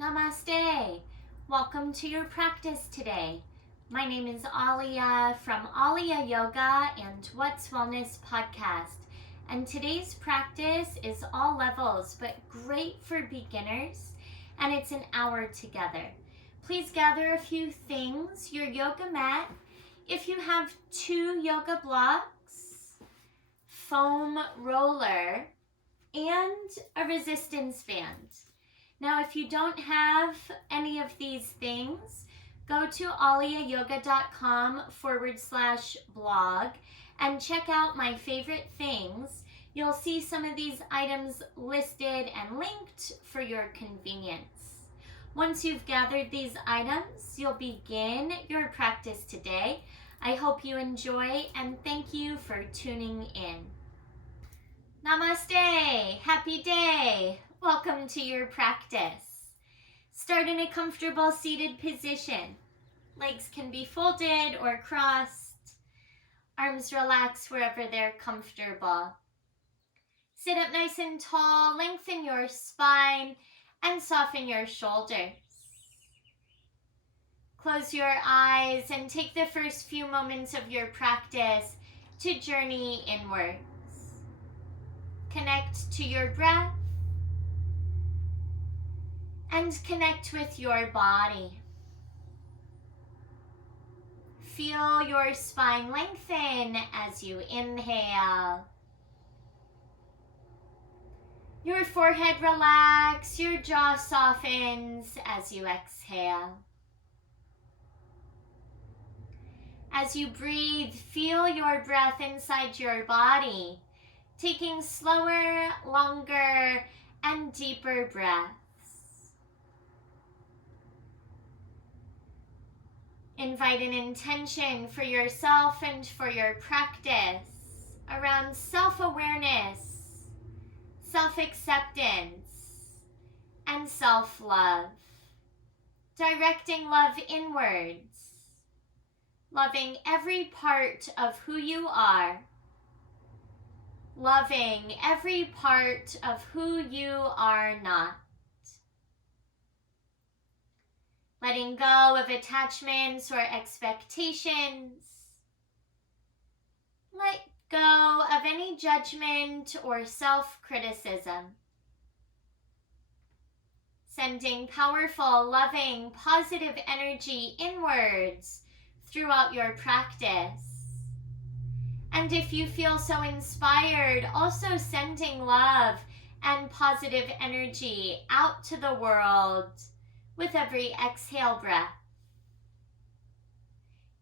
Namaste. Welcome to your practice today. My name is Ahlia from Ahlia Yoga and What's Wellness podcast. And today's practice is all levels, but great for beginners. And it's an hour together. Please gather a few things, your yoga mat. If you have 2 yoga blocks, foam roller, and a resistance band. Now, if you don't have any of these things, go to ahliayoga.com/blog and check out my favorite things. You'll see some of these items listed and linked for your convenience. Once you've gathered these items, you'll begin your practice today. I hope you enjoy and thank you for tuning in. Namaste! Happy day! Welcome to your practice. Start in a comfortable seated position. Legs can be folded or crossed. Arms relax wherever they're comfortable. Sit up nice and tall, lengthen your spine, and soften your shoulders. Close your eyes and take the first few moments of your practice to journey inwards. Connect to your breath and connect with your body. Feel your spine lengthen as you inhale. Your forehead relax, your jaw softens as you exhale. As you breathe, feel your breath inside your body, taking slower, longer, and deeper breaths. Invite an intention for yourself and for your practice around self-awareness, self-acceptance, and self-love. Directing love inwards, loving every part of who you are, loving every part of who you are not. Letting go of attachments or expectations. Let go of any judgment or self-criticism. Sending powerful, loving, positive energy inwards throughout your practice. And if you feel so inspired, also sending love and positive energy out to the world with every exhale breath.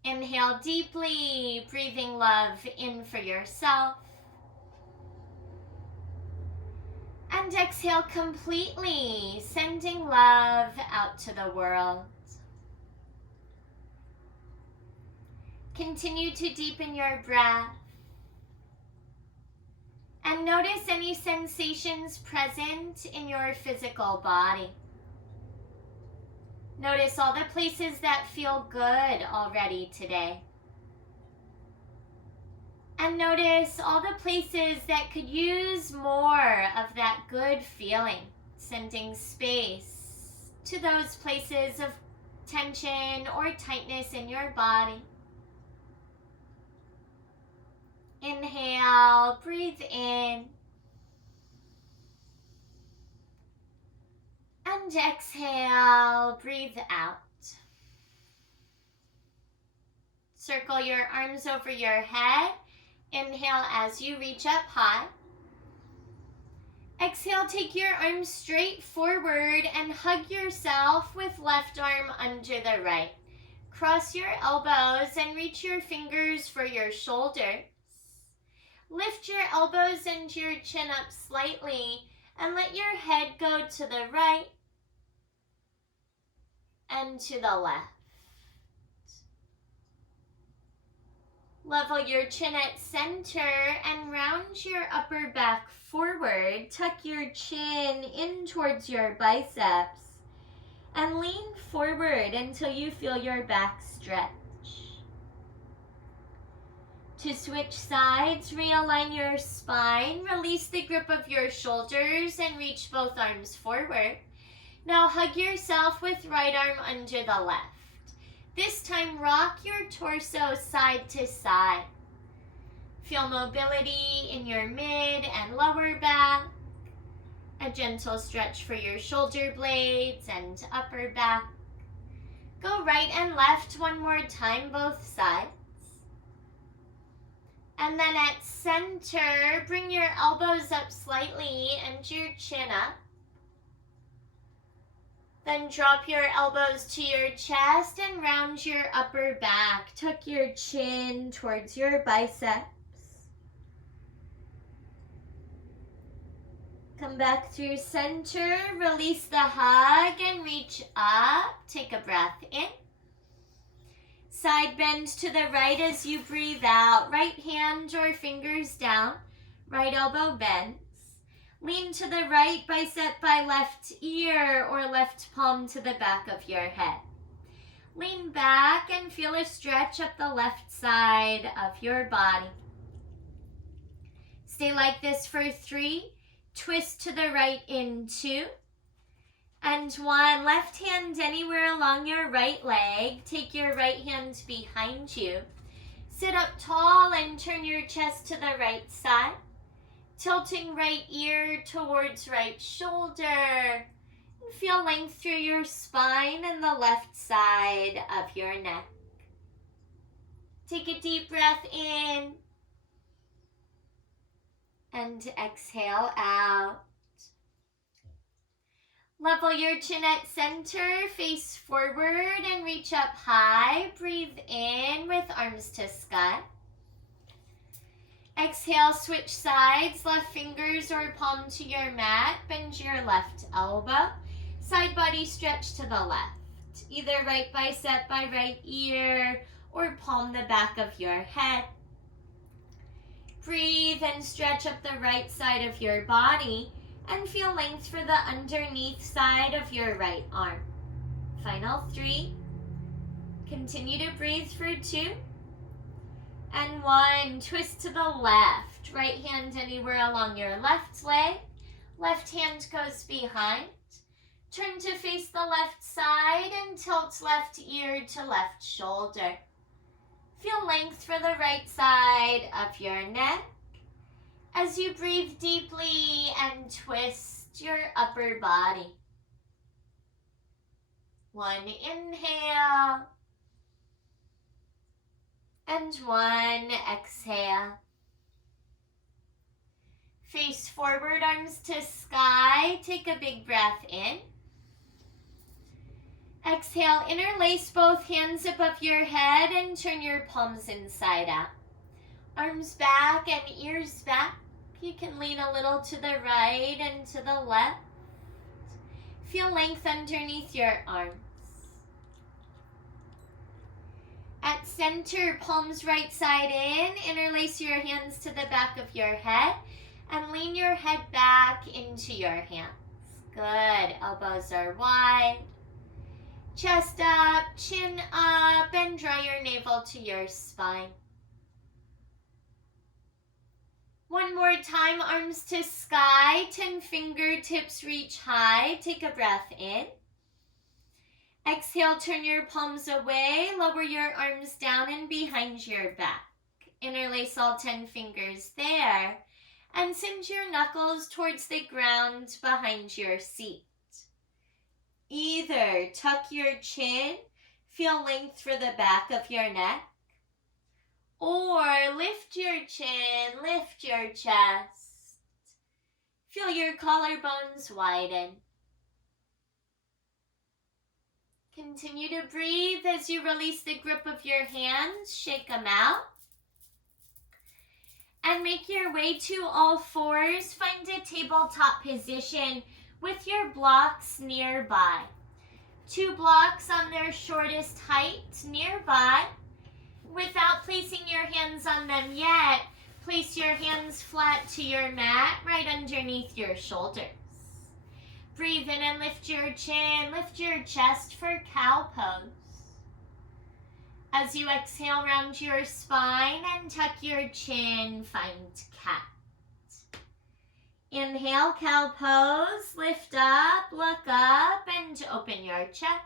Inhale deeply, breathing love in for yourself. And exhale completely, sending love out to the world. Continue to deepen your breath. And notice any sensations present in your physical body. Notice all the places that feel good already today. And notice all the places that could use more of that good feeling, sending space to those places of tension or tightness in your body. Inhale, breathe in. And exhale, breathe out. Circle your arms over your head. Inhale as you reach up high. Exhale, take your arms straight forward and hug yourself with left arm under the right. Cross your elbows and reach your fingers for your shoulders. Lift your elbows and your chin up slightly and let your head go to the right and to the left. Level your chin at center and round your upper back forward. Tuck your chin in towards your biceps and lean forward until you feel your back stretch. To switch sides, realign your spine, release the grip of your shoulders and reach both arms forward. Now hug yourself with right arm under the left. This time rock your torso side to side. Feel mobility in your mid and lower back. A gentle stretch for your shoulder blades and upper back. Go right and left one more time, both sides. And then at center, bring your elbows up slightly and your chin up. Then drop your elbows to your chest and round your upper back. Tuck your chin towards your biceps. Come back through center, release the hug and reach up. Take a breath in. Side bend to the right as you breathe out. Right hand or fingers down. Right elbow bends. Lean to the right bicep by left ear or left palm to the back of your head. Lean back and feel a stretch up the left side of your body. Stay like this for 3. Twist to the right in 2. And 1. Left hand anywhere along your right leg. Take your right hand behind you. Sit up tall and turn your chest to the right side. Tilting right ear towards right shoulder. And feel length through your spine and the left side of your neck. Take a deep breath in. And exhale out. Level your chin at center, face forward and reach up high. Breathe in with arms to sky. Exhale, switch sides, left fingers or palm to your mat. Bend your left elbow. Side body stretch to the left. Either right bicep by right ear or palm the back of your head. Breathe and stretch up the right side of your body and feel length for the underneath side of your right arm. Final 3. Continue to breathe for 2. And 1. Twist to the left. Right hand anywhere along your left leg. Left hand goes behind. Turn to face the left side and tilt left ear to left shoulder. Feel length for the right side of your neck as you breathe deeply and twist your upper body. 1 inhale and 1 exhale. Face forward, arms to sky. Take a big breath in. Exhale, interlace both hands above your head and turn your palms inside out. Arms back and ears back. You can lean a little to the right and to the left. Feel length underneath your arms. At center, palms right side in. Interlace your hands to the back of your head and lean your head back into your hands. Good. Elbows are wide. Chest up, chin up, and draw your navel to your spine. 1 more time, arms to sky, 10 fingertips reach high. Take a breath in. Exhale, turn your palms away, lower your arms down and behind your back. Interlace all 10 fingers there, and send your knuckles towards the ground behind your seat. Either tuck your chin, feel length for the back of your neck, or lift your chin, lift your chest. Feel your collarbones widen. Continue to breathe as you release the grip of your hands, shake them out. And make your way to all fours. Find a tabletop position with your blocks nearby. 2 blocks on their shortest height nearby. Without placing your hands on them yet, place your hands flat to your mat right underneath your shoulders. Breathe in and lift your chin, lift your chest for cow pose. As you exhale, round your spine and tuck your chin, find cat. Inhale, cow pose, lift up, look up, and open your chest.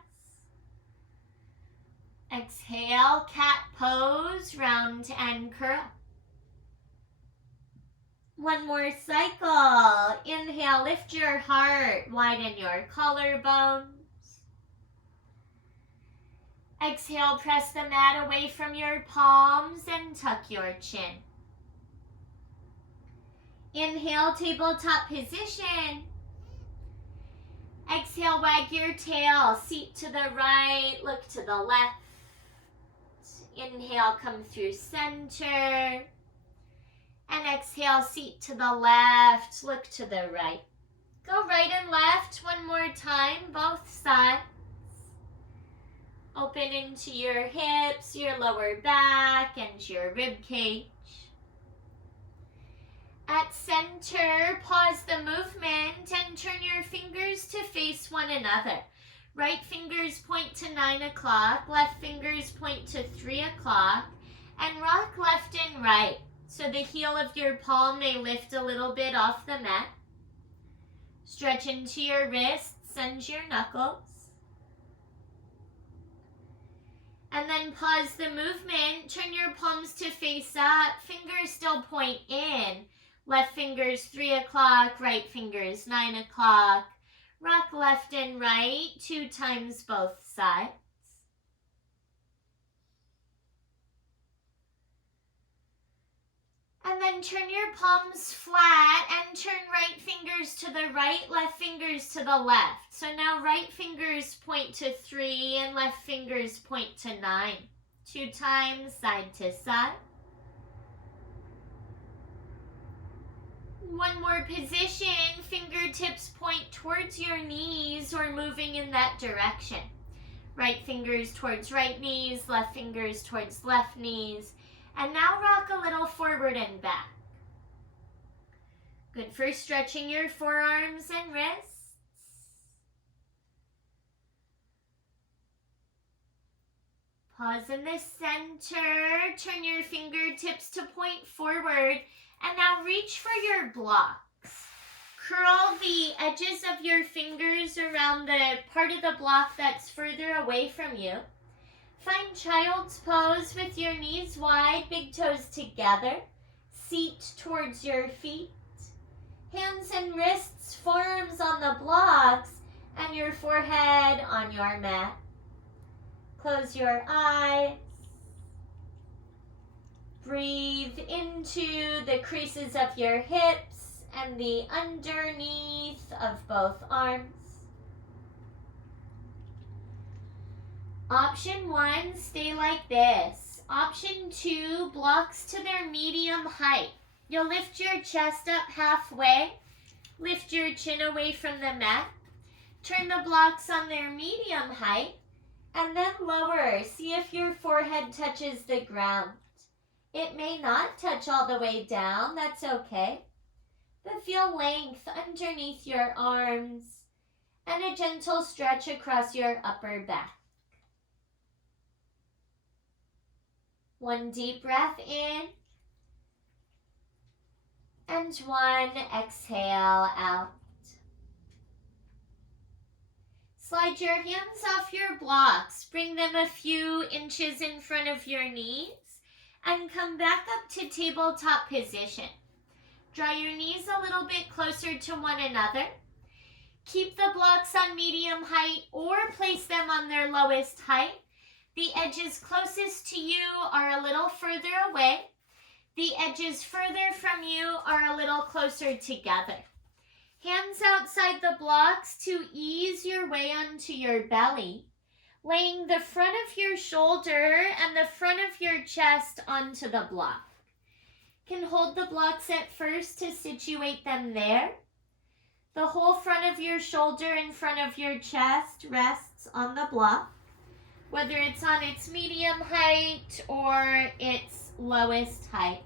Exhale, cat pose, round and curl. One more cycle. Inhale, lift your heart, widen your collarbones. Exhale, press the mat away from your palms and tuck your chin. Inhale, tabletop position. Exhale, wag your tail, seat to the right, look to the left. Inhale, come through center. And exhale, seat to the left, look to the right. Go right and left one more time, both sides. Open into your hips, your lower back, and your rib cage. At center, pause the movement and turn your fingers to face one another. Right fingers point to 9 o'clock, left fingers point to 3 o'clock, and rock left and right. So the heel of your palm may lift a little bit off the mat. Stretch into your wrists and your knuckles. And then pause the movement. Turn your palms to face up. Fingers still point in. Left fingers 3 o'clock, right fingers 9 o'clock. Rock left and right 2 times both sides. And then turn your palms flat and turn right fingers to the right, left fingers to the left. So now right fingers point to 3 and left fingers point to 9. 2 times, side to side. One more position, fingertips point towards your knees or moving in that direction. Right fingers towards right knees, left fingers towards left knees. And now rock a little forward and back. Good for stretching your forearms and wrists. Pause in the center. Turn your fingertips to point forward. And now reach for your blocks. Curl the edges of your fingers around the part of the block that's further away from you. Find child's pose with your knees wide, big toes together. Seat towards your feet. Hands and wrists, forearms on the blocks, and your forehead on your mat. Close your eyes. Breathe into the creases of your hips and the underneath of both arms. Option 1, stay like this. Option 2, blocks to their medium height. You'll lift your chest up halfway. Lift your chin away from the mat. Turn the blocks on their medium height. And then lower. See if your forehead touches the ground. It may not touch all the way down. That's okay. But feel length underneath your arms and a gentle stretch across your upper back. One deep breath in, and one exhale out. Slide your hands off your blocks. Bring them a few inches in front of your knees, and come back up to tabletop position. Draw your knees a little bit closer to one another. Keep the blocks on medium height or place them on their lowest height. The edges closest to you are a little further away. The edges further from you are a little closer together. Hands outside the blocks to ease your way onto your belly, laying the front of your shoulder and the front of your chest onto the block. Can hold the blocks at first to situate them there. The whole front of your shoulder in front of your chest rests on the block, whether it's on its medium height or its lowest height.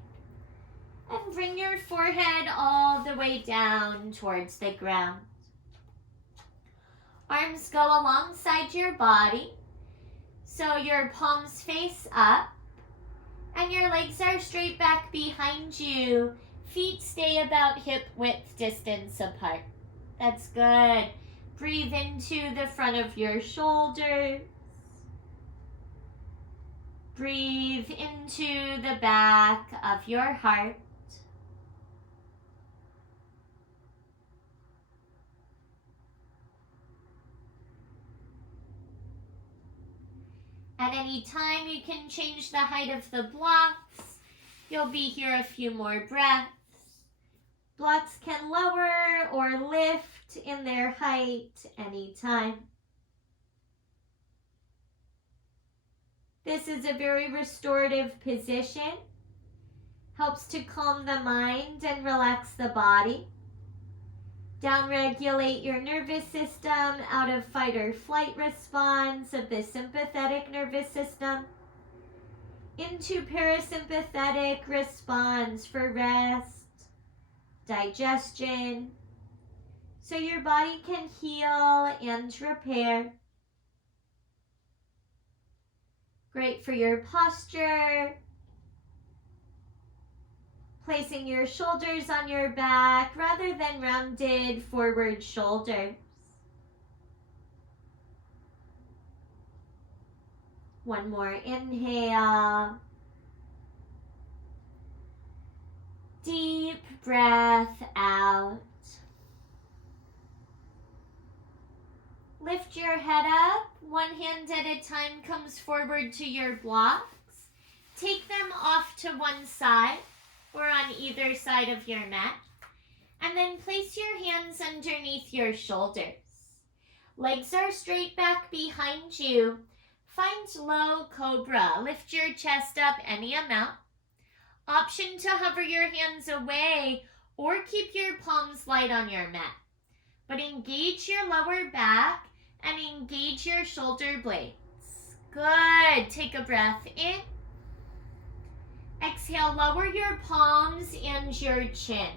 And bring your forehead all the way down towards the ground. Arms go alongside your body, so your palms face up, and your legs are straight back behind you, Feet stay about hip width distance apart. That's good. Breathe into the front of your shoulders. Breathe into the back of your heart. At any time, you can change the height of the blocks. You'll be here a few more breaths. Blocks can lower or lift in their height anytime. This is a very restorative position. Helps to calm the mind and relax the body. Downregulate your nervous system out of fight or flight response of the sympathetic nervous system into parasympathetic response for rest, digestion, so your body can heal and repair. Great for your posture. Placing your shoulders on your back rather than rounded forward shoulders. One more inhale. Deep breath out. Lift your head up. One hand at a time comes forward to your blocks. Take them off to one side or on either side of your mat. And then place your hands underneath your shoulders. Legs are straight back behind you. Find low cobra. Lift your chest up any amount. Option to hover your hands away or keep your palms light on your mat. But engage your lower back and engage your shoulder blades. Good. Take a breath in. Exhale, lower your palms and your chin.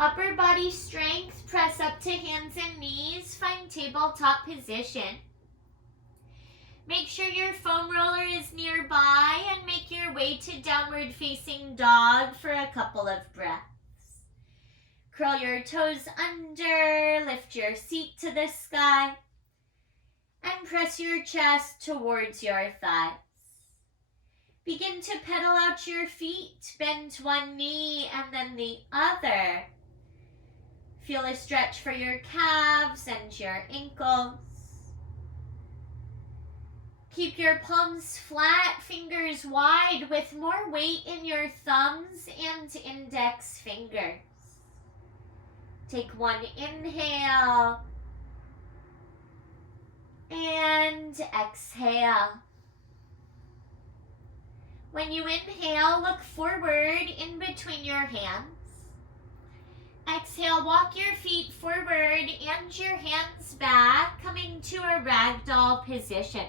Upper body strength, press up to hands and knees. Find tabletop position. Make sure your foam roller is nearby and make your way to downward facing dog for a couple of breaths. Curl your toes under, lift your seat to the sky, and press your chest towards your thighs. Begin to pedal out your feet, bend one knee and then the other. Feel a stretch for your calves and your ankles. Keep your palms flat, fingers wide with more weight in your thumbs and index fingers. Take one inhale and exhale. When you inhale, look forward in between your hands. Exhale, walk your feet forward and your hands back, coming to a ragdoll position.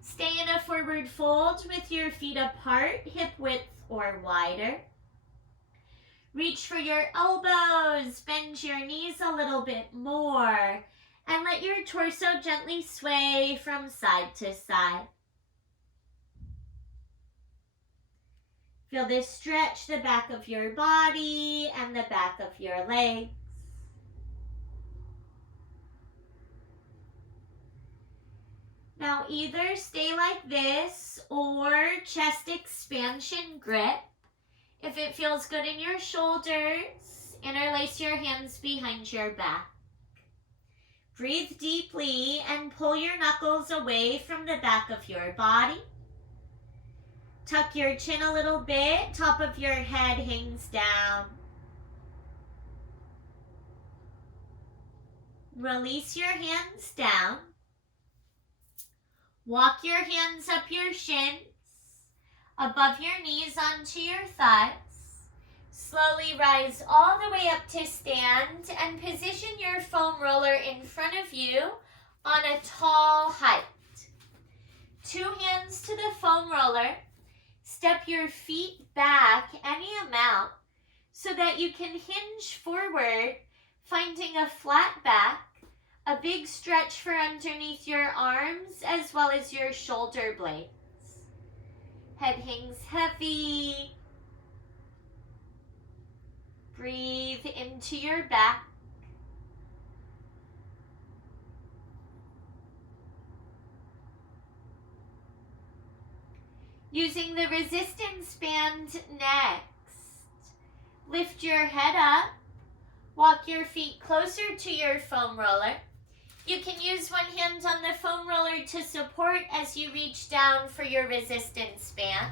Stay in a forward fold with your feet apart, hip width or wider. Reach for your elbows, bend your knees a little bit more, and let your torso gently sway from side to side. Feel this stretch the back of your body and the back of your legs. Now either stay like this or chest expansion grip. If it feels good in your shoulders, interlace your hands behind your back. Breathe deeply and pull your knuckles away from the back of your body. Tuck your chin a little bit, top of your head hangs down. Release your hands down. Walk your hands up your shins, above your knees onto your thighs. Slowly rise all the way up to stand and position your foam roller in front of you on a tall height. Two hands to the foam roller. Step your feet back any amount so that you can hinge forward, finding a flat back, a big stretch for underneath your arms as well as your shoulder blades. Head hangs heavy. Breathe into your back. Using the resistance band next, lift your head up, walk your feet closer to your foam roller. You can use one hand on the foam roller to support as you reach down for your resistance band.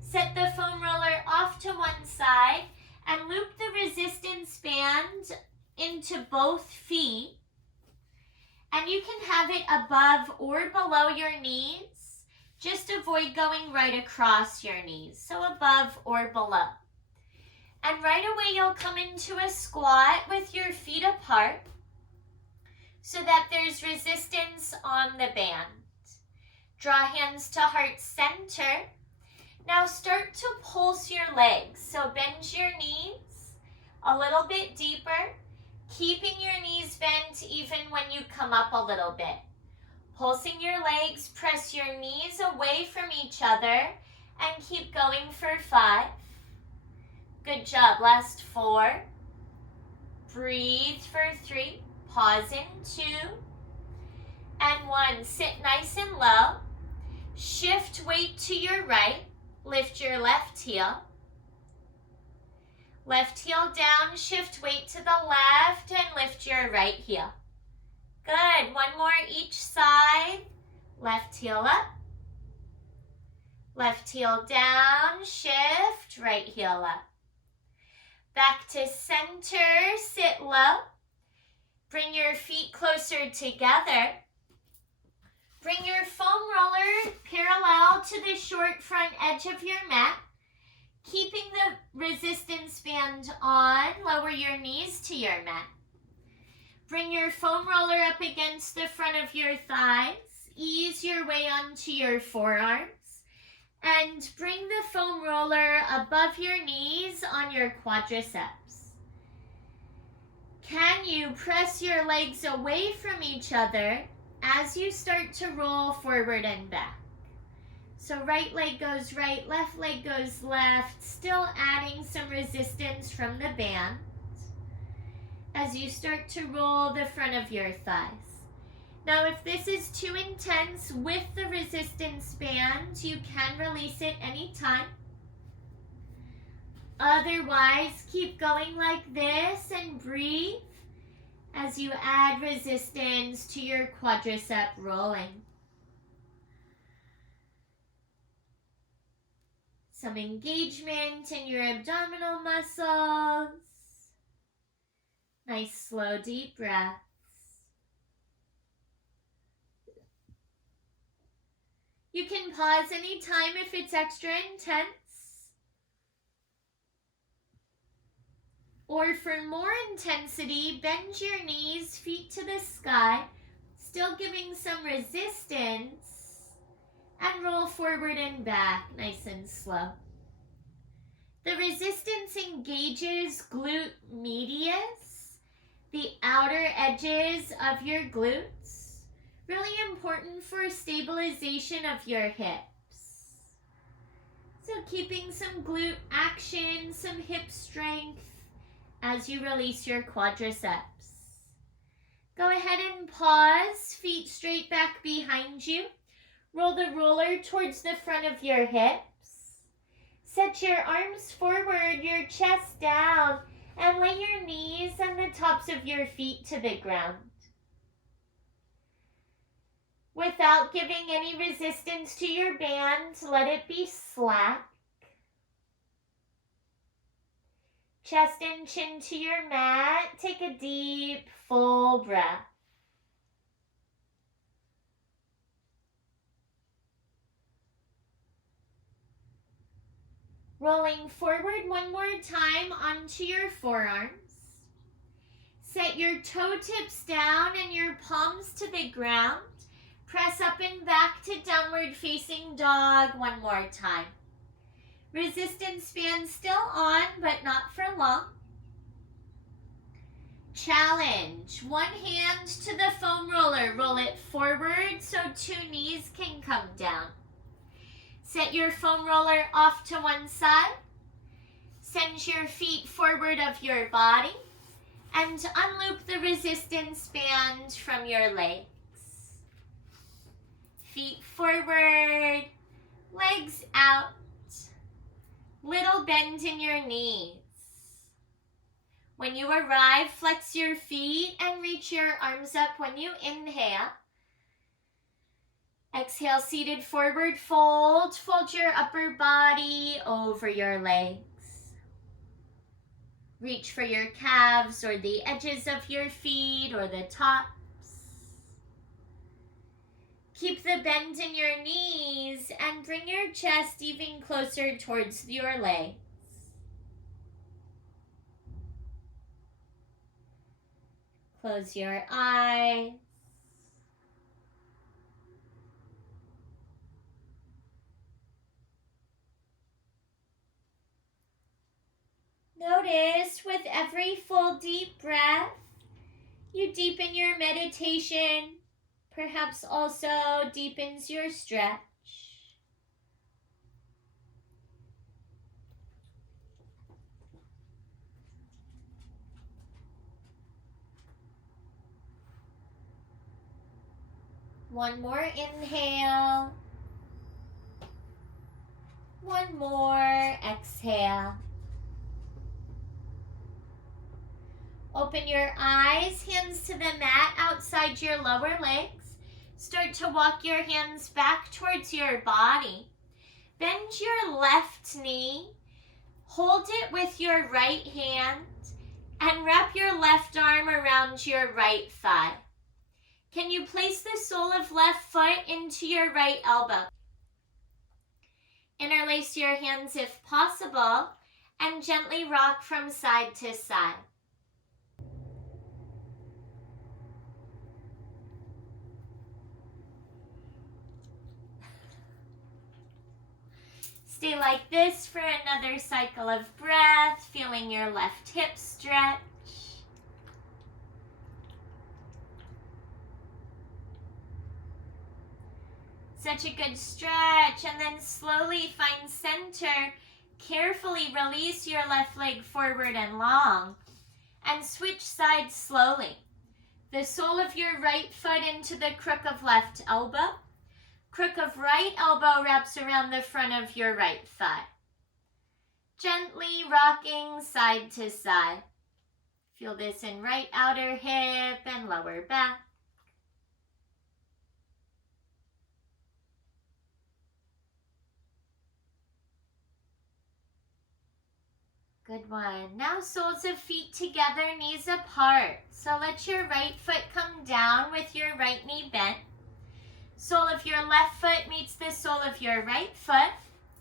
Set the foam roller off to one side and loop the resistance band into both feet. And you can have it above or below your knees. Just avoid going right across your knees, so above or below. And right away you'll come into a squat with your feet apart so that there's resistance on the band. Draw hands to heart center. Now start to pulse your legs, so bend your knees a little bit deeper, keeping your knees bent even when you come up a little bit. Pulsing your legs, press your knees away from each other and keep going for 5. Good job. Last 4. Breathe for 3. Pause in 2. And 1. Sit nice and low. Shift weight to your right. Lift your left heel. Left heel down. Shift weight to the left and lift your right heel. Good. 1 more each side. Left heel up. Left heel down. Shift. Right heel up. Back to center. Sit low. Bring your feet closer together. Bring your foam roller parallel to the short front edge of your mat. Keeping the resistance band on, lower your knees to your mat. Bring your foam roller up against the front of your thighs. Ease your way onto your forearms. And bring the foam roller above your knees on your quadriceps. Can you press your legs away from each other as you start to roll forward and back? So right leg goes right, left leg goes left, still adding some resistance from the band as you start to roll the front of your thighs. Now, if this is too intense with the resistance band, you can release it anytime. Otherwise, keep going like this and breathe as you add resistance to your quadricep rolling. Some engagement in your abdominal muscles. Nice, slow, deep breaths. You can pause anytime if it's extra intense. Or for more intensity, bend your knees, feet to the sky, still giving some resistance, and roll forward and back, nice and slow. The resistance engages glute medius, the outer edges of your glutes. Really important for stabilization of your hips. So keeping some glute action, some hip strength as you release your quadriceps. Go ahead and pause, feet straight back behind you. Roll the roller towards the front of your hips. Set your arms forward, your chest down, and lay your knees and the tops of your feet to the ground. Without giving any resistance to your band, let it be slack. Chest and chin to your mat. Take a deep, full breath. Rolling forward one more time onto your forearms. Set your toe tips down and your palms to the ground. Press up and back to downward facing dog one more time. Resistance band still on, but not for long. Challenge. One hand to the foam roller. Roll it forward so 2 knees can come down. Set your foam roller off to one side. Send your feet forward of your body and unloop the resistance band from your legs. Feet forward, legs out, little bend in your knees. When you arrive, flex your feet and reach your arms up when you inhale. Exhale, seated forward fold. Fold your upper body over your legs. Reach for your calves or the edges of your feet or the tops. Keep the bend in your knees and bring your chest even closer towards your legs. Close your eyes. Notice with every full deep breath, you deepen your meditation, perhaps also deepens your stretch. One more inhale. One more exhale. Open your eyes, hands to the mat outside your lower legs. Start to walk your hands back towards your body. Bend your left knee. Hold it with your right hand and wrap your left arm around your right thigh. Can you place the sole of left foot into your right elbow? Interlace your hands if possible and gently rock from side to side. Stay like this for another cycle of breath, feeling your left hip stretch. Such a good stretch, and then slowly find center. Carefully release your left leg forward and long, and switch sides slowly. The sole of your right foot into the crook of left elbow. Crook of right elbow wraps around the front of your right thigh. Gently rocking side to side. Feel this in right outer hip and lower back. Good one. Now soles of feet together, knees apart. So let your right foot come down with your right knee bent. Sole of your left foot meets the sole of your right foot.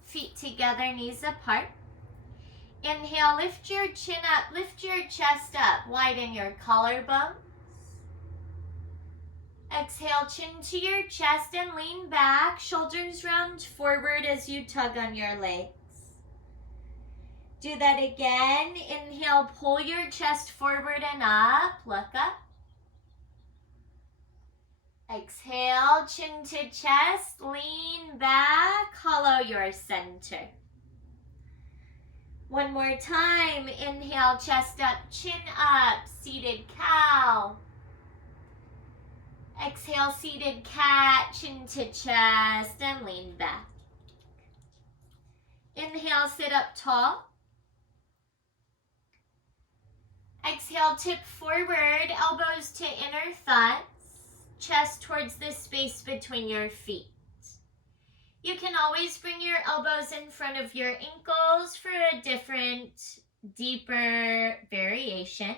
Feet together, knees apart. Inhale, lift your chin up, lift your chest up, widen your collarbones. Exhale, chin to your chest and lean back, shoulders round forward as you tug on your legs. Do that again. Inhale, pull your chest forward and up, look up. Exhale, chin to chest, lean back, hollow your center. One more time. Inhale, chest up, chin up, seated cow. Exhale, seated cat, chin to chest, and lean back. Inhale, sit up tall. Exhale, tip forward, elbows to inner thighs. Chest towards the space between your feet. You can always bring your elbows in front of your ankles for a different, deeper variation.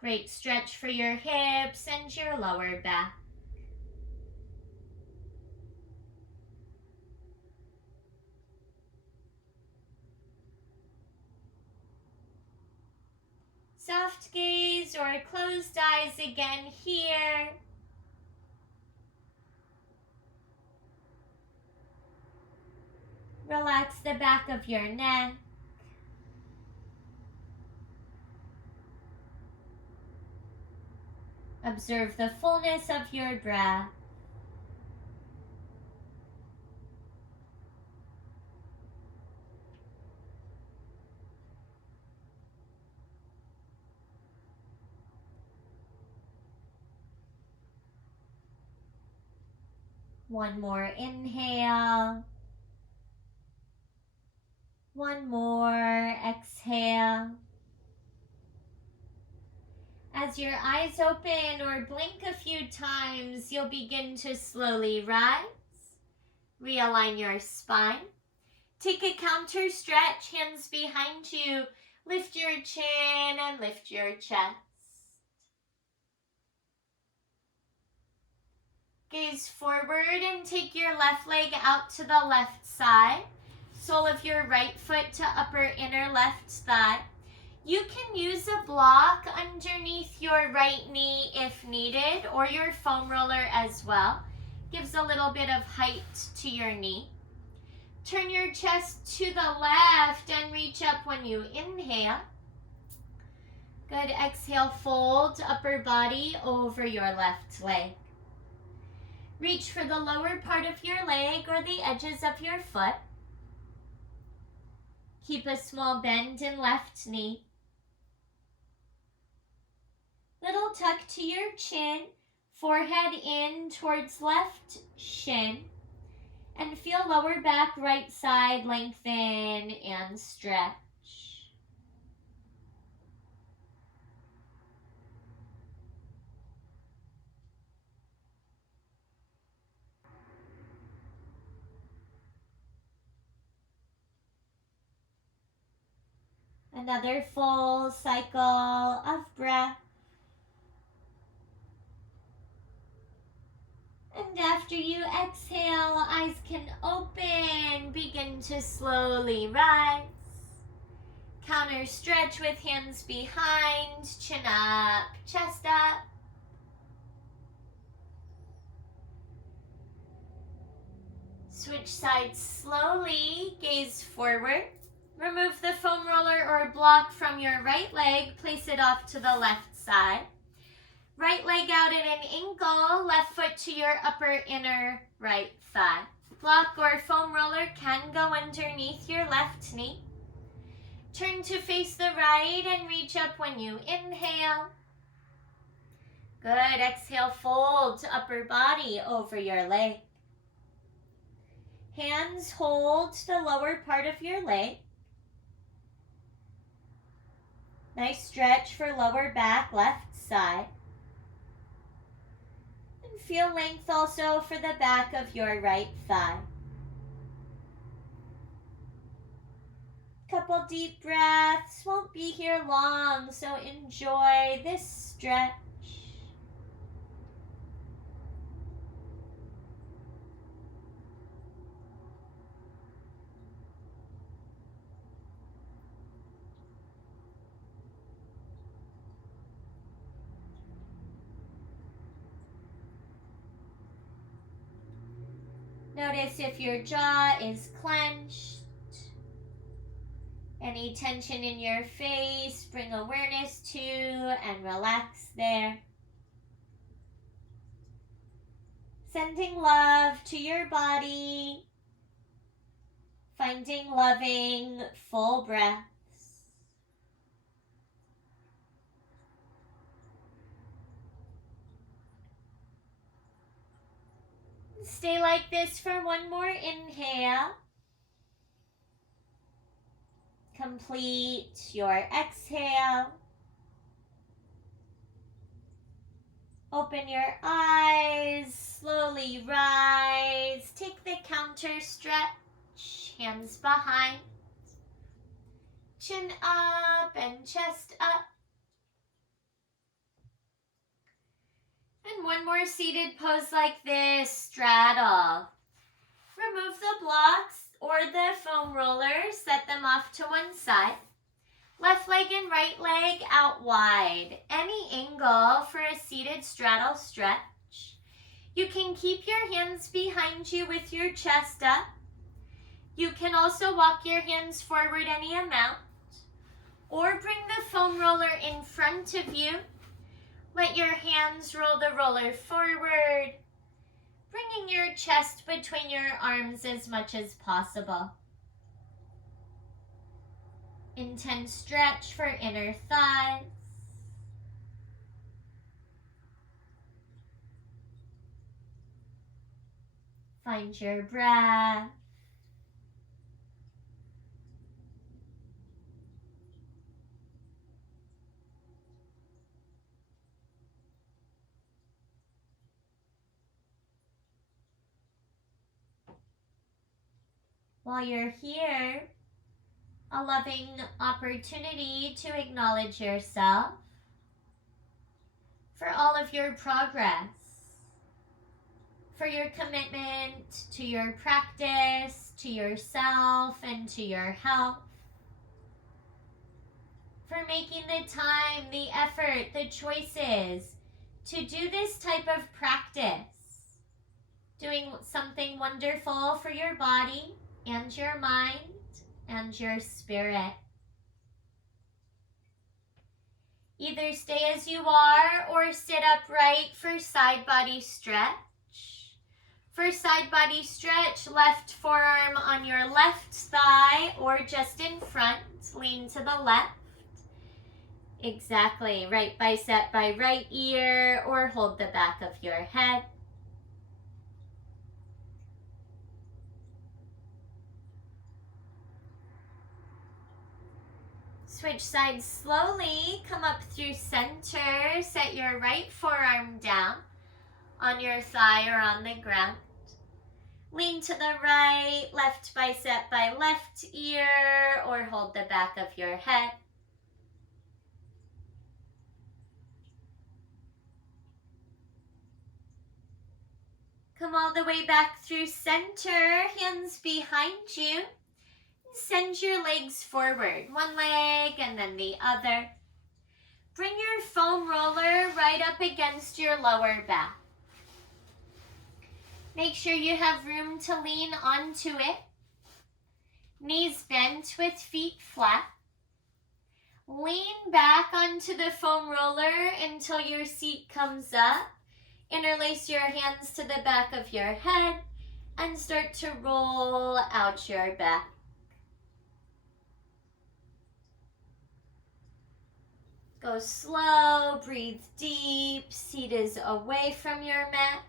Great stretch for your hips and your lower back. Soft gaze or closed eyes again here. Relax the back of your neck. Observe the fullness of your breath. One more inhale. One more exhale. As your eyes open or blink a few times, you'll begin to slowly rise. Realign your spine. Take a counter stretch, hands behind you. Lift your chin and lift your chest. Gaze forward and take your left leg out to the left side. Sole of your right foot to upper inner left thigh. You can use a block underneath your right knee if needed, or your foam roller as well. Gives a little bit of height to your knee. Turn your chest to the left and reach up when you inhale. Good. Exhale, fold upper body over your left leg. Reach for the lower part of your leg or the edges of your foot. Keep a small bend in left knee. Little tuck to your chin, forehead in towards left shin. And feel lower back, right side lengthen and stretch. Another full cycle of breath. And after you exhale, eyes can open, begin to slowly rise. Counter stretch with hands behind, chin up, chest up. Switch sides slowly, gaze forward. Remove the foam roller or block from your right leg, place it off to the left side. Right leg out at an angle, left foot to your upper inner right thigh. Block or foam roller can go underneath your left knee. Turn to face the right and reach up when you inhale. Good. Exhale, fold upper body over your leg. Hands hold the lower part of your leg. Nice stretch for lower back, left side. And feel length also for the back of your right thigh. Couple deep breaths. Won't be here long, so enjoy this stretch. Notice if your jaw is clenched. Any tension in your face, bring awareness to and relax there. Sending love to your body. Finding loving, full breaths. Stay like this for one more inhale. Complete your exhale. Open your eyes, slowly rise. Take the counter stretch, hands behind. Chin up and chest up. And one more seated pose like this, straddle. Remove the blocks or the foam rollers, set them off to one side. Left leg and right leg out wide. Any angle for a seated straddle stretch. You can keep your hands behind you with your chest up. You can also walk your hands forward any amount. Or bring the foam roller in front of you. Let your hands roll the roller forward, bringing your chest between your arms as much as possible. Intense stretch for inner thighs. Find your breath. While you're here, a loving opportunity to acknowledge yourself for all of your progress, for your commitment to your practice, to yourself, and to your health, for making the time, the effort, the choices to do this type of practice, doing something wonderful for your body and your mind and your spirit. Either stay as you are or sit upright for side body stretch. For side body stretch, left forearm on your left thigh or just in front, lean to the left. Exactly, right bicep by right ear or hold the back of your head. Switch sides slowly, come up through center, set your right forearm down on your thigh or on the ground. Lean to the right, left bicep by left ear or hold the back of your head. Come all the way back through center, hands behind you. Send your legs forward, one leg and then the other. Bring your foam roller right up against your lower back. Make sure you have room to lean onto it. Knees bent with feet flat. Lean back onto the foam roller until your seat comes up. Interlace your hands to the back of your head and start to roll out your back. Go slow, breathe deep, seat is away from your mat.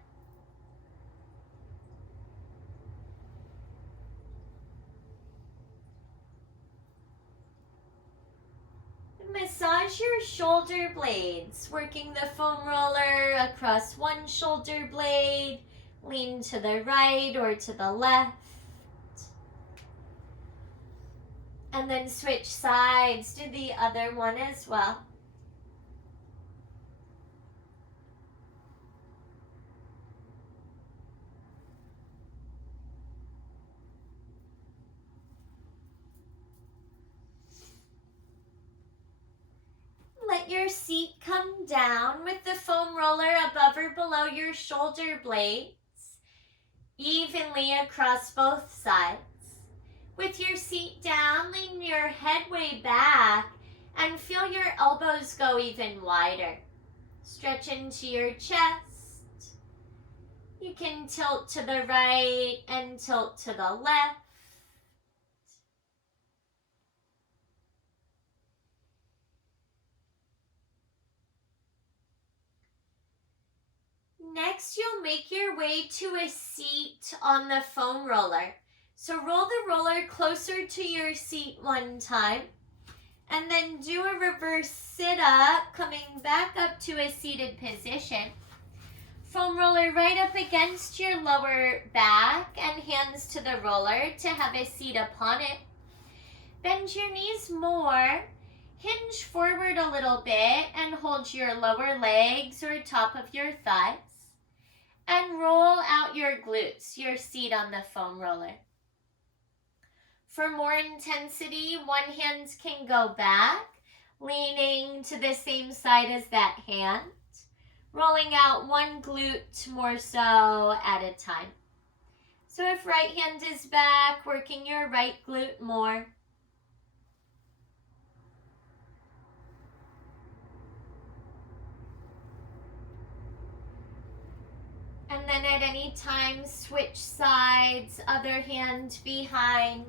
Massage your shoulder blades, working the foam roller across one shoulder blade. Lean to the right or to the left. And then switch sides, do the other one as well. Let your seat come down with the foam roller above or below your shoulder blades, evenly across both sides. With your seat down, lean your head way back and feel your elbows go even wider. Stretch into your chest. You can tilt to the right and tilt to the left. Next, you'll make your way to a seat on the foam roller. So roll the roller closer to your seat one time, and then do a reverse sit-up, coming back up to a seated position. Foam roller right up against your lower back and hands to the roller to have a seat upon it. Bend your knees more. Hinge forward a little bit and hold your lower legs or top of your thighs. And roll out your glutes, your seat on the foam roller. For more intensity, one hand can go back, leaning to the same side as that hand, rolling out one glute more so at a time. So if right hand is back, working your right glute more. And then at any time, switch sides, other hand behind.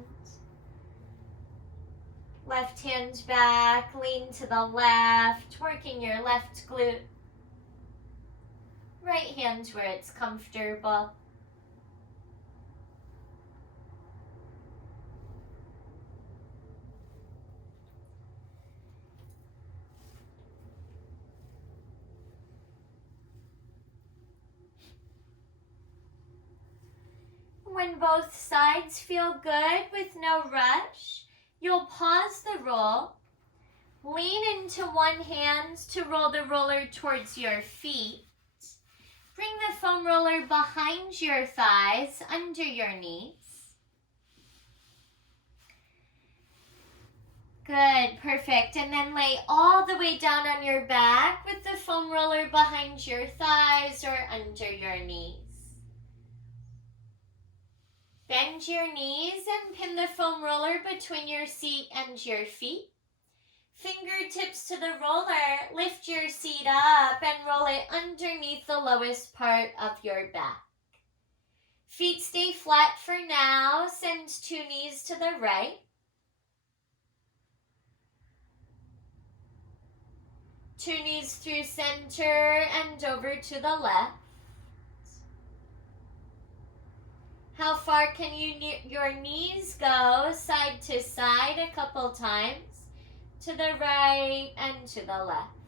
Left hand back, lean to the left, working your left glute. Right hand where it's comfortable. When both sides feel good with no rush, you'll pause the roll. Lean into one hand to roll the roller towards your feet. Bring the foam roller behind your thighs, under your knees. Good, perfect. And then lay all the way down on your back with the foam roller behind your thighs or under your knees. Bend your knees and pin the foam roller between your seat and your feet. Fingertips to the roller, lift your seat up and roll it underneath the lowest part of your back. Feet stay flat for now. Send 2 knees to the right. Two knees through center and over to the left. How far can your knees go side to side a couple times? To the right and to the left.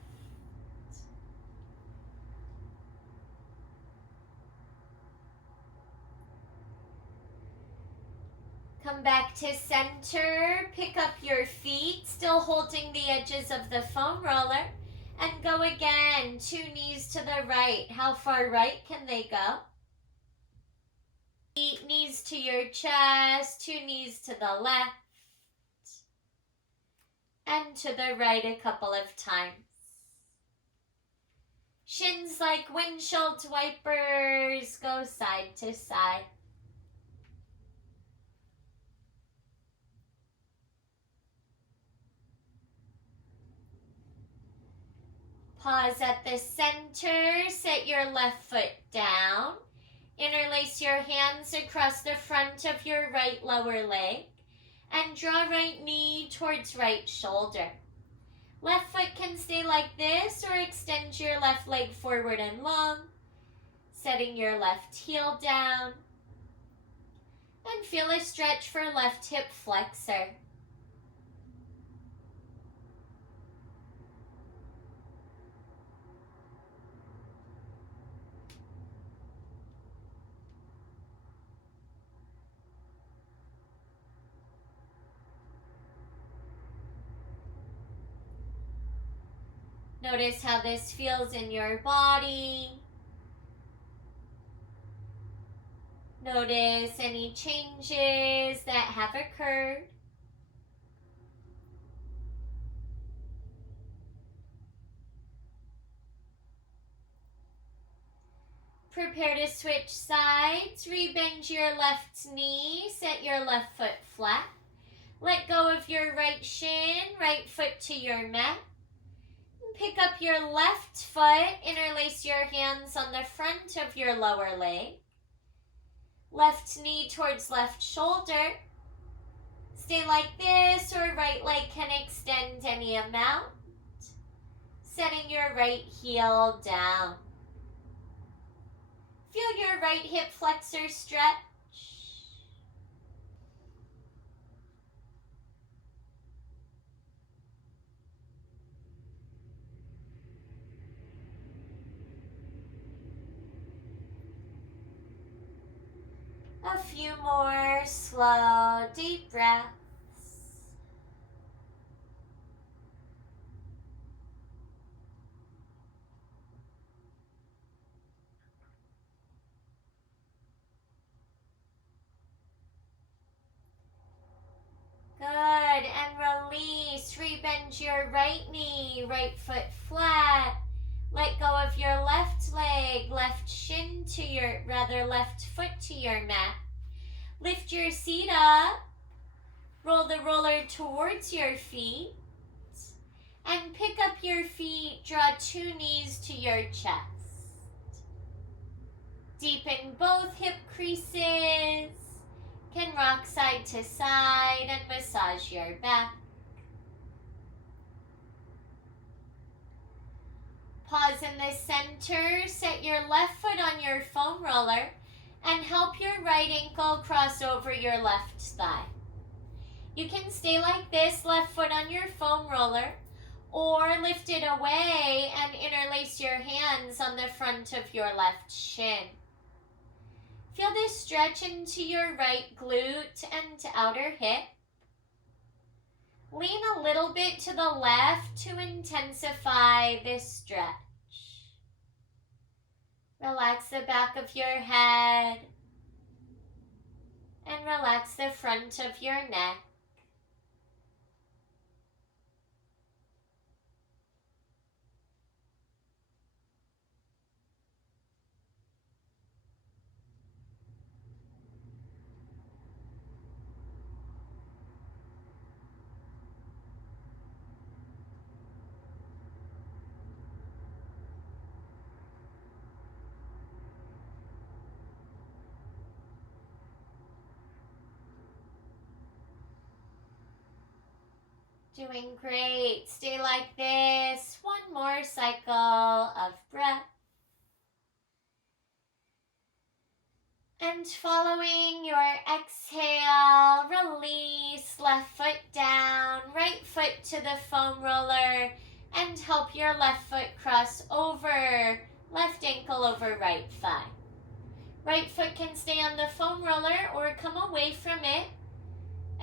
Come back to center. Pick up your feet, still holding the edges of the foam roller. And go again, 2 knees to the right. How far right can they go? 8 knees to your chest, 2 knees to the left. And to the right a couple of times. Shins like windshield wipers, go side to side. Pause at the center, set your left foot down. Interlace your hands across the front of your right lower leg and draw right knee towards right shoulder. Left foot can stay like this or extend your left leg forward and long, setting your left heel down. And feel a stretch for left hip flexor. Notice how this feels in your body. Notice any changes that have occurred. Prepare to switch sides. Rebend your left knee. Set your left foot flat. Let go of your right shin. Right foot to your mat. Pick up your left foot, interlace your hands on the front of your lower leg. Left knee towards left shoulder. Stay like this, or right leg can extend any amount. Setting your right heel down. Feel your right hip flexor stretch. A few more slow, deep breaths. Good, and release. Rebend your right knee, right foot flat. Let go of your left leg, left shin to your, left foot to your mat. Lift your seat up. Roll the roller towards your feet. And pick up your feet. Draw 2 knees to your chest. Deepen both hip creases. Can rock side to side and massage your back. Pause in the center, set your left foot on your foam roller and help your right ankle cross over your left thigh. You can stay like this, left foot on your foam roller, or lift it away and interlace your hands on the front of your left shin. Feel this stretch into your right glute and outer hip. Lean a little bit to the left to intensify this stretch. Relax the back of your head and relax the front of your neck. Doing great. Stay like this. One more cycle of breath. And following your exhale, release left foot down, right foot to the foam roller, and help your left foot cross over, left ankle over right thigh. Right foot can stay on the foam roller or come away from it.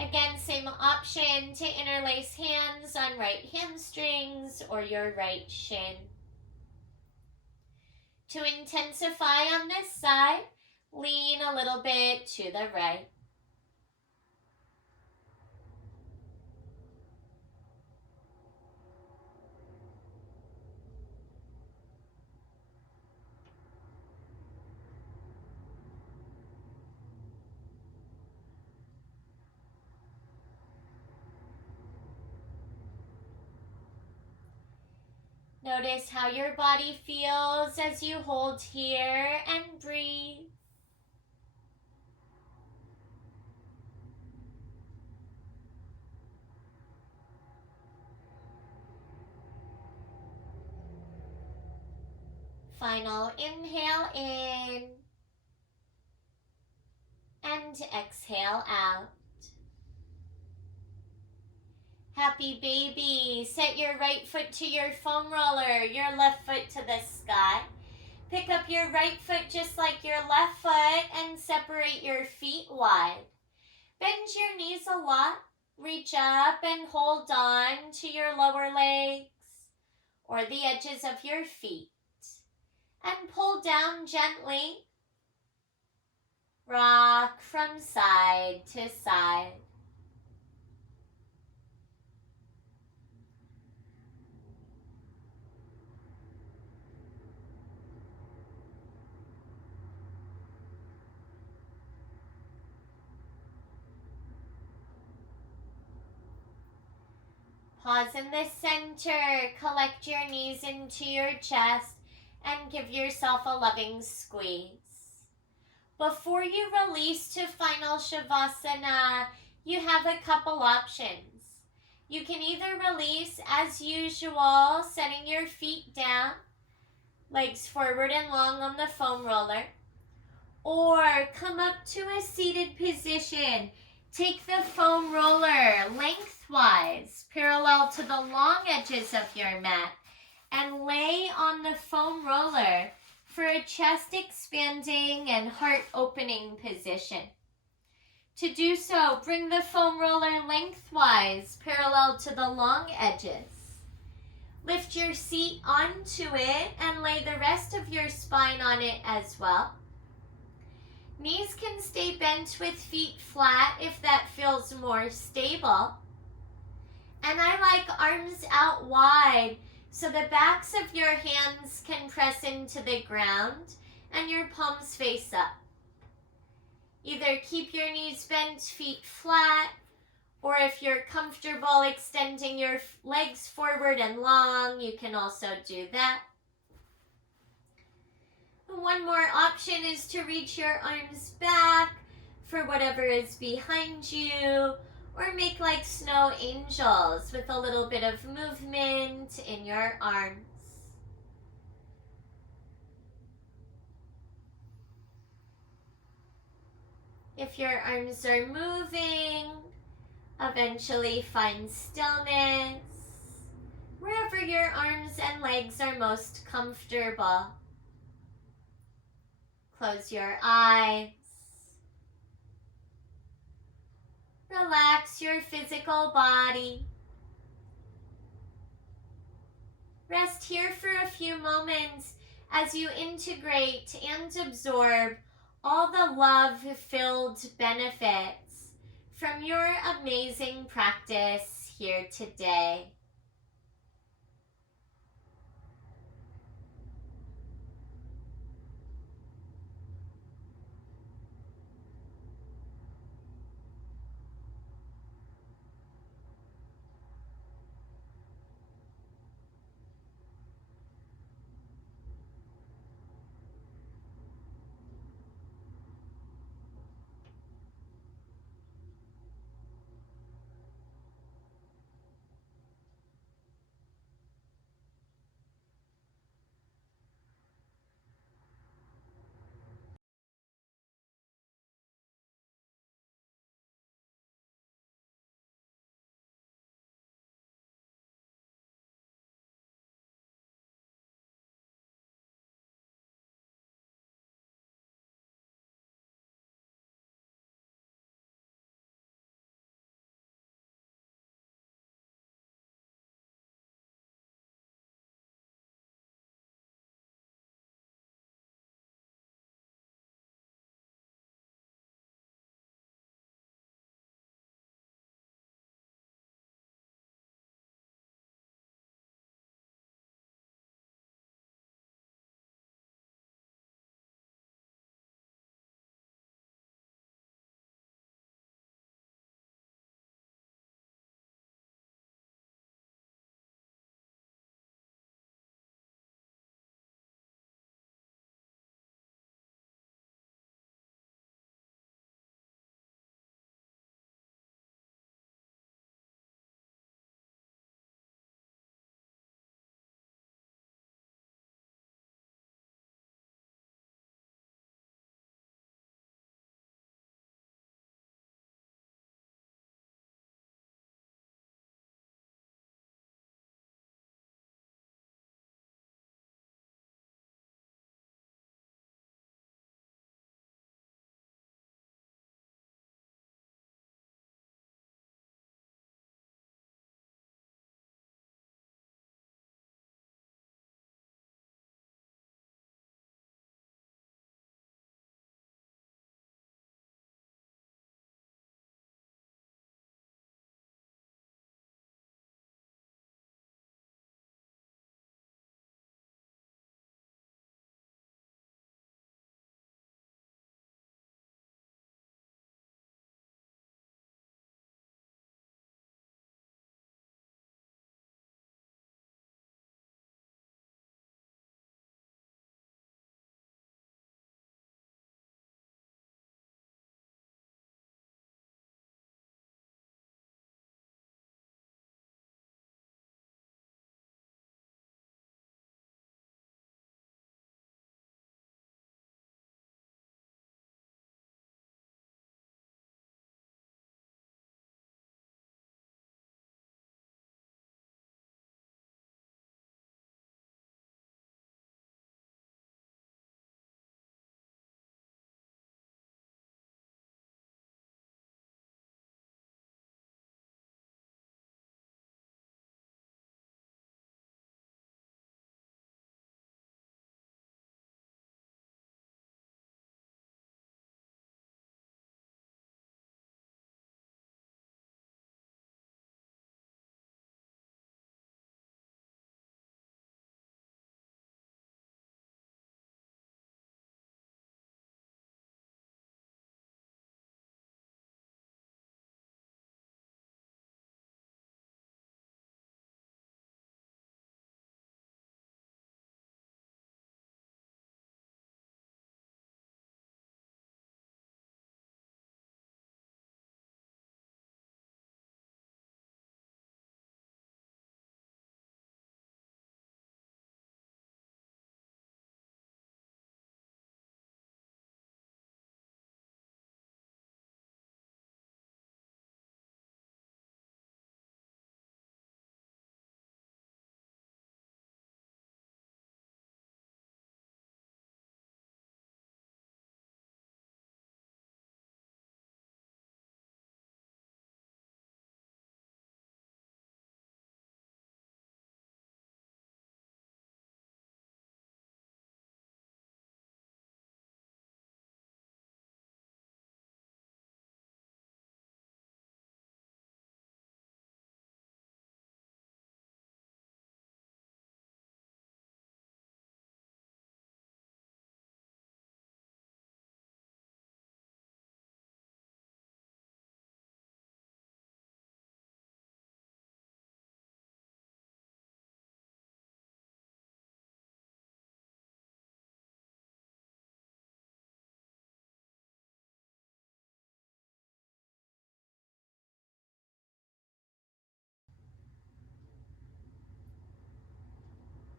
Again, same option to interlace hands on right hamstrings or your right shin. To intensify on this side, lean a little bit to the right. Notice how your body feels as you hold here and breathe. Final inhale in and exhale out. Happy baby. Set your right foot to your foam roller, your left foot to the sky. Pick up your right foot just like your left foot and separate your feet wide. Bend your knees a lot. Reach up and hold on to your lower legs or the edges of your feet. And pull down gently. Rock from side to side. Pause in the center, collect your knees into your chest, and give yourself a loving squeeze. Before you release to final Shavasana, you have a couple options. You can either release as usual, setting your feet down, legs forward and long on the foam roller, or come up to a seated position. Take the foam roller lengthwise, parallel to the long edges of your mat, and lay on the foam roller for a chest expanding and heart opening position. To do so, bring the foam roller lengthwise, parallel to the long edges. Lift your seat onto it and lay the rest of your spine on it as well. Knees can stay bent with feet flat if that feels more stable. And I like arms out wide so the backs of your hands can press into the ground and your palms face up. Either keep your knees bent, feet flat, or if you're comfortable extending your legs forward and long, you can also do that. One more option is to reach your arms back for whatever is behind you, or make like snow angels with a little bit of movement in your arms. If your arms are moving, eventually find stillness wherever your arms and legs are most comfortable. Close your eyes Relax your physical body. Rest here for a few moments as you integrate and absorb all the love-filled benefits from your amazing practice here today.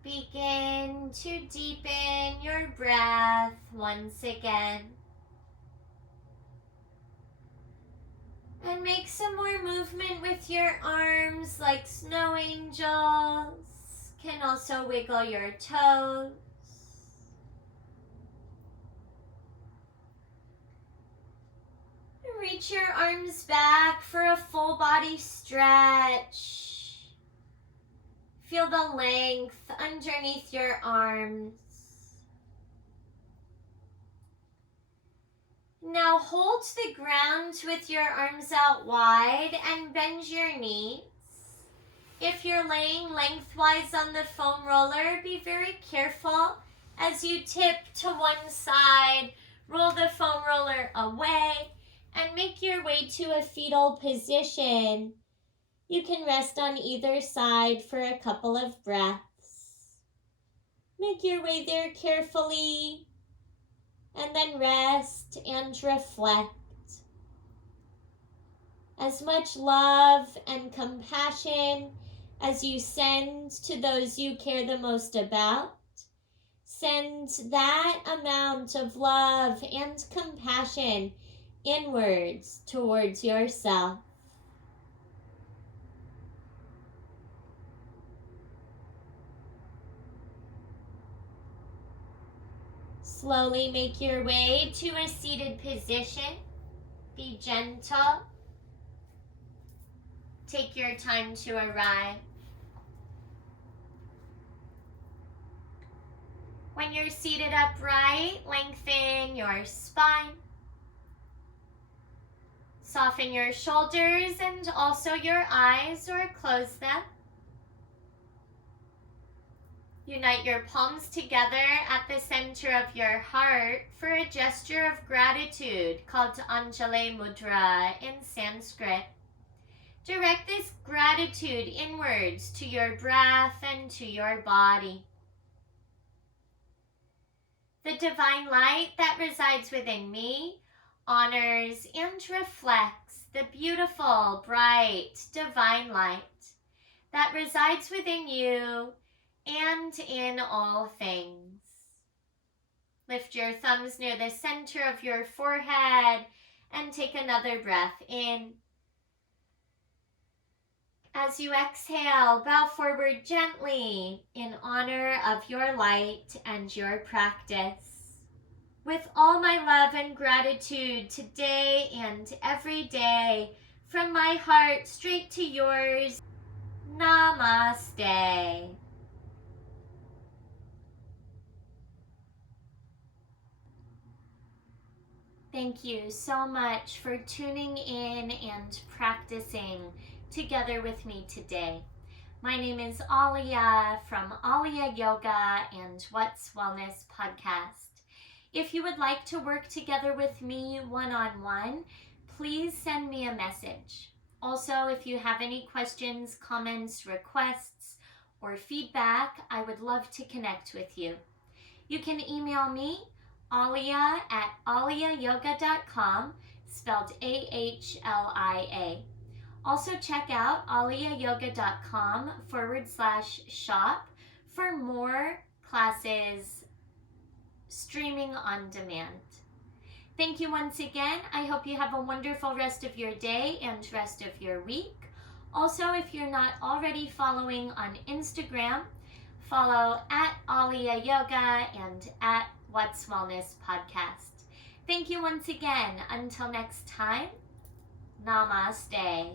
Begin to deepen your breath once again. And make some more movement with your arms like snow angels. Can also wiggle your toes. Reach your arms back for a full body stretch. Feel the length underneath your arms. Now hold the ground with your arms out wide and bend your knees. If you're laying lengthwise on the foam roller, be very careful as you tip to one side. Roll the foam roller away and make your way to a fetal position. You can rest on either side for a couple of breaths. Make your way there carefully and then rest and reflect. As much love and compassion as you send to those you care the most about, send that amount of love and compassion inwards towards yourself. Slowly make your way to a seated position. Be gentle. Take your time to arrive. When you're seated upright, lengthen your spine. Soften your shoulders and also your eyes, or close them. Unite your palms together at the center of your heart for a gesture of gratitude called Anjali Mudra in Sanskrit. Direct this gratitude inwards to your breath and to your body. The divine light that resides within me honors and reflects the beautiful, bright, divine light that resides within you and in all things. Lift your thumbs near the center of your forehead and take another breath in. As you exhale, bow forward gently in honor of your light and your practice. With all my love and gratitude today and every day, from my heart straight to yours, Namaste. Thank you so much for tuning in and practicing together with me today. My name is Ahlia from Ahlia Yoga and What's Wellness podcast. If you would like to work together with me one-on-one, please send me a message. Also, if you have any questions, comments, requests, or feedback, I would love to connect with you. You can email me, Ahlia at ahliayoga.com, spelled A-H-L-I-A. Also check out ahliayoga.com/shop for more classes streaming on demand. Thank you once again. I hope you have a wonderful rest of your day and rest of your week. Also, if you're not already following on Instagram, follow at Ahlia Yoga and at What's Wellness podcast. Thank you once again. Until next time, Namaste.